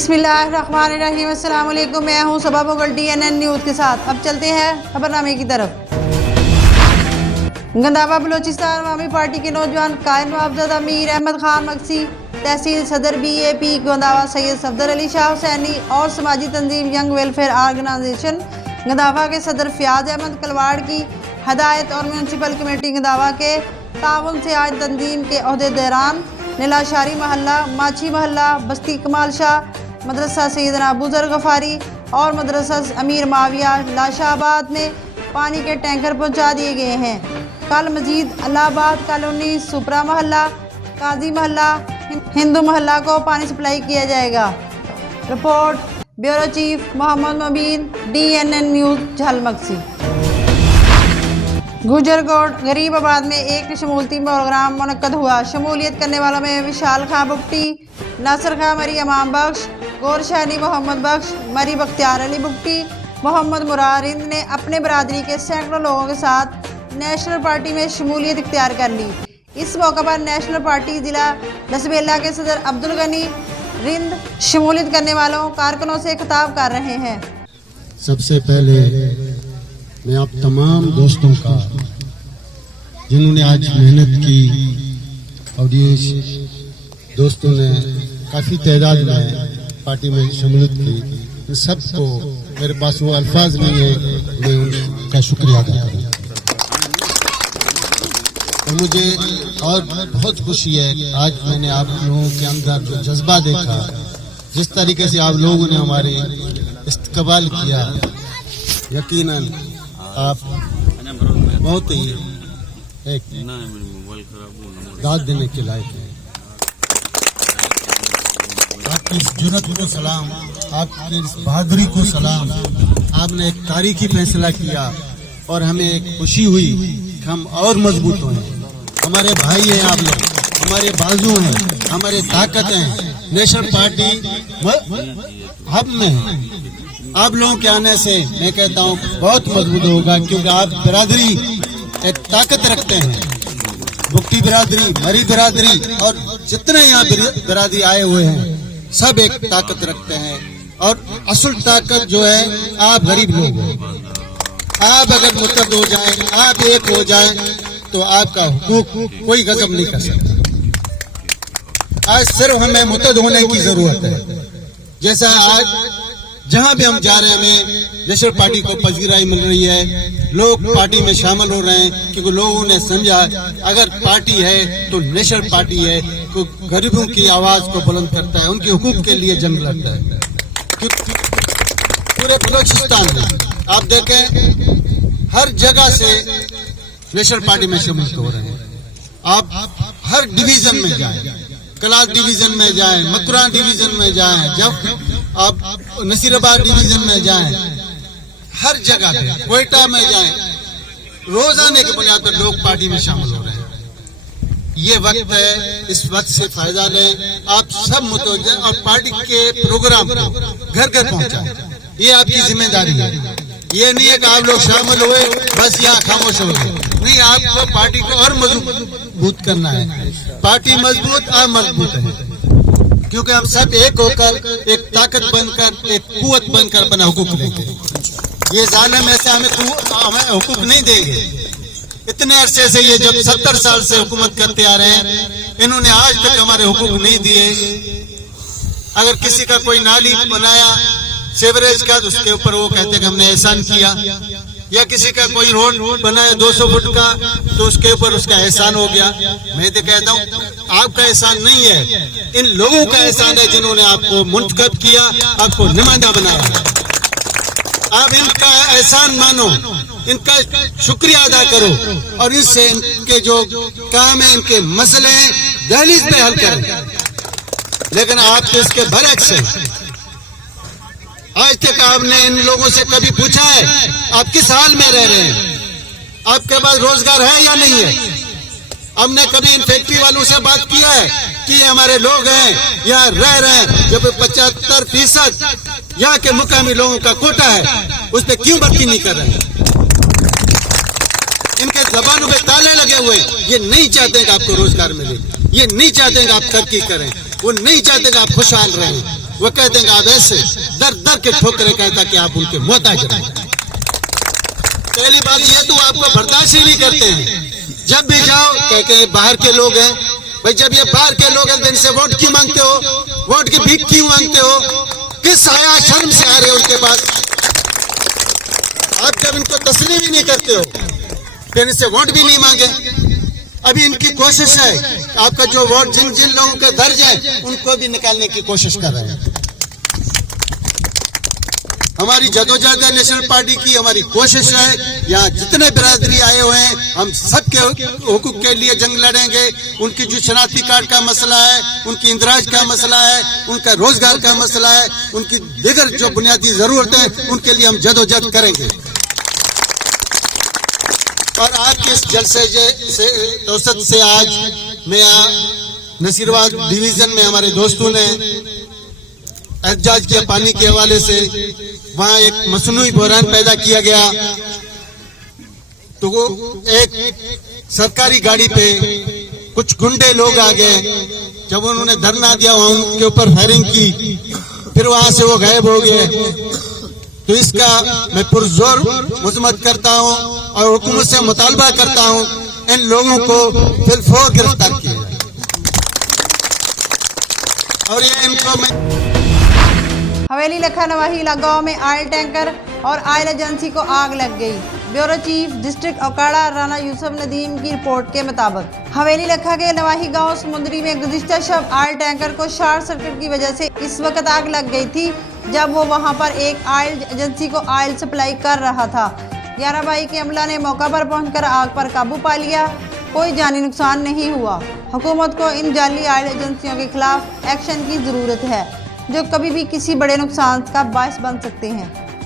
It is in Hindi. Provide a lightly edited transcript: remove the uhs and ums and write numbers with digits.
बिस्मिल्लाहिर्रहमानिर्रहीम। अस्सलाम वालेकुम। मैं हूं सबा मुगल DNN न्यूज़ के साथ। अब चलते हैं खबरनामे की तरफ। गंदावा बलोचिस्तान अवामी पार्टी के नौजवान कायद मुआवजा मीर अहमद खान मक्सी, तहसील सदर BAP गंदावा सैयद सफदर अली शाह हुसैनी और समाजी तंजीम यंग वेलफेयर ऑर्गेनाइजेशन गंदावा के सदर फयाज अहमद कलवाड़ की हदायत और म्यूनसिपल कमेटी गंदावा के ताउन से आज तंजीम के अहदेदारान नीलाशारी महल्ला, माछी महल्ला, बस्ती कमाल शाह, मदरसा सैयदना अबूजर गफारी और मदरसा अमीर माविया लाशाबाद में पानी के टैंकर पहुंचा दिए गए हैं। कल मजीद अल्लाहबाद कॉलोनी, सुपरा महल्ला, काजी महल्ला, हिंदू महल्ला को पानी सप्लाई किया जाएगा। रिपोर्ट ब्यूरो चीफ मोहम्मद मुबीन, DNN न्यूज़ झलमक्सी। गुजरकोट गरीब आबाद में एक शमूलती प्रोग्राम मुनक्कद हुआ। शमूलियत करने वालों में विशाल खां बुगटी, नासिर खां मरी इमाम बख्श, गौर शानी मोहम्मद बख्श, मरी बख्तियार अली बुगटी, मोहम्मद मुरार हिंद ने अपने बरादरी के सैकड़ों लोगों के साथ नेशनल पार्टी में शमूलियत इख्तियार कर ली। इस मौका पर नेशनल पार्टी ज़िला लसबेला के सदर अब्दुल गनी रिंद शमूलियत करने वालों कारकुनों से खिताब कर रहे हैं। सबसे पहले मैं आप तमाम दोस्तों का, जिन्होंने आज मेहनत की, ऑडियंस दोस्तों ने काफ़ी तादाद में पार्टी में शमूलियत की, सबको मेरे पास वो अल्फाज नहीं है, मैं उनका शुक्रिया अदा करूँ। और मुझे और बहुत खुशी है आज मैंने आप लोगों के अंदर जो जज्बा देखा, जिस तरीके से आप लोगों ने हमारे इस्तकबाल किया, यकीनन आप बहुत ही एक दाद देने के लायक हैं। आपकी इस जुर्रत को सलाम, आपकी इस बहादुरी को सलाम। आपने एक तारीखी फैसला किया और हमें एक खुशी हुई कि हम और मजबूत हों। हमारे भाई हैं आप लोग, हमारे बाजू हैं, हमारे ताकत हैं। नेशनल पार्टी हब में है। आप लोगों के आने से मैं कहता हूँ बहुत मजबूत होगा, क्योंकि आप बिरादरी एक ताकत रखते हैं। बुगटी बिरादरी, मरी बिरादरी और जितने यहाँ बिरादरी आए हुए हैं सब एक ताकत रखते हैं। और असल ताकत जो है आप गरीब लोग हो। आप अगर मुत्तहद हो जाए, आप एक हो जाए तो आपका हुकूक कोई गजब नहीं कर सकता। आज सिर्फ हमें मुत्तहद होने की जरूरत है। जैसा आज जहां भी हम जा रहे हैं हमें नेशनल पार्टी को पजीराई मिल रही है, लोग पार्टी में शामिल हो रहे हैं, क्योंकि लोगों ने समझा अगर पार्टी है तो नेशनल पार्टी है, तो गरीबों की आवाज को बुलंद करता है, उनके हुकूक के लिए जंग लड़ता है। पूरे बलोचिस्तान में आप देखें हर जगह से नेशनल पार्टी में शामिल हो रहे हैं। आप हर डिवीजन में जाएं, कलास डिवीजन में जाएं, मथुरा डिवीजन में जाएं, जब आप नसीराबाद डिवीजन में जाएं, हर जगह पे कोयटा में जाएं, रोजाना की बुनियाद पर लोग पार्टी में शामिल हो रहे हैं। ये वक्त है, इस वक्त से फायदा लें। आप सब मुतवज्जह और पार्टी के प्रोग्राम को घर घर पहुंचाएं, ये आपकी जिम्मेदारी है। ये नहीं है कि आप लोग शामिल हुए बस यहाँ खामोश हो गए, नहीं, आपको पार्टी को और मजबूत करना है। पार्टी मजबूत और मजबूत है, क्योंकि हम सब एक होकर एक ताकत बनकर, एक कुव्वत बनकर अपना हुकूक लेंगे। ये जालिम ऐसे हमें हुकूक नहीं देंगे। इतने अरसे से ये जब 70 साल से हुकूमत करते आ रहे हैं, इन्होंने आज तक हमारे हुकूक नहीं दिए। अगर किसी का कोई नाली बनाया सेवरेज का, तो उसके ऊपर वो कहते हैं कि हमने एहसान किया, या किसी का कोई रोड बनाया 200 फुट का, तो उसके ऊपर उसका एहसान हो गया। मैं तो कहता हूँ आपका एहसान नहीं है, इन लोगों का एहसान है जिन्होंने आपको मुंतखब किया, आपको नुमाइंदा बनाया। आप इनका एहसान मानो, इनका शुक्रिया अदा करो और इससे इनके जो काम है, इनके मसले हैं, दहलीज पे हल करें। लेकिन आप तो इसके बरअक्स हैं। आज तक आपने इन लोगों से कभी पूछा है आप किस हाल में रह रहे हैं, आपके पास रोजगार है या नहीं है? हमने कभी इन फैक्ट्री वालों से बात किया है कि ये हमारे लोग हैं, यहाँ रह रहे हैं, जब 75% यहाँ के मुकामी लोगों का कोटा है, उस पर क्यों भर्ती नहीं कर रहे हैं? इनके जबानों पे ताले लगे हुए, ये नहीं चाहते कि आपको रोजगार मिले, ये नहीं चाहते कि आप तरक्की करें, वो नहीं चाहते कि आप खुशहाल रहें। वो कह देंगे आप ऐसे दर दर के ठोकरे कहता कि आप उनके मोहताज रहे। पहली बात ये तो आपको बर्दाश्त ही नहीं करते हैं। जब भी जाओ कह के बाहर के लोग हैं, भाई जब ये बाहर के लोग हैं तो इनसे वोट क्यों मांगते हो, वोट की भीख क्यों मांगते हो, किस हया शर्म से आ रहे हो उनके पास। आप जब इनको तस्लीम ही नहीं करते हो फिर इनसे वोट भी नहीं मांगे। अभी इनकी कोशिश है आपका जो वोट जिन जिन लोगों का दर्ज है उनको भी निकालने की कोशिश कर रहे हैं। हमारी जदोजहद है नेशनल पार्टी की, हमारी कोशिश है यहाँ जितने बिरादरी आए हुए हैं हम सबके हुकूक के लिए जंग लड़ेंगे। उनकी जो शनाख्ती कार्ड का मसला है, उनकी इंदराज का मसला है, उनका रोजगार का मसला है, उनकी दीगर जो बुनियादी जरूरतें हैं उनके लिए हम जदोजहद करेंगे। और आज के इस जलसे से तौसत से आज मैं यहाँ नसीराबाद डिवीजन में हमारे दोस्तों ने एहतजाज किया पानी के हवाले से। वहाँ एक मसनूई बहरान पैदा किया गया तो वो एक सरकारी गाड़ी पे कुछ गुंडे लोग आ गए। जब उन्होंने धरना दिया वहाँ उनके ऊपर फायरिंग की, फिर वहां से वो गायब हो गए। तो इसका मैं पुरजोर मजम्मत करता हूँ और हुकूमत से मुतालबा करता हूँ इन लोगों को फिलफौर गिरफ्तार किया जाए। और ये इनको मैं हवेली लखनवाही गांव में ऑयल टैंकर और ऑयल एजेंसी को आग लग गई। Bureau chief district Okara Rana Yusuf Nadeem की रिपोर्ट के मुताबिक हवेली लखा के नवाही गांव समुद्री में गुज़िश्ता शब ऑयल टैंकर को शॉर्ट सर्किट की वजह से इस वक्त आग लग गई थी जब वो वहां पर एक ऑयल एजेंसी को ऑयल सप्लाई कर रहा था। 11 मई के अमला ने मौका पर पहुंचकर आग पर काबू पा लिया। कोई जानी नुकसान नहीं हुआ। हुकूमत को इन जाली ऑयल एजेंसियों के खिलाफ एक्शन की ज़रूरत है जो कभी भी किसी बड़े नुकसान का बायस बन सकते हैं।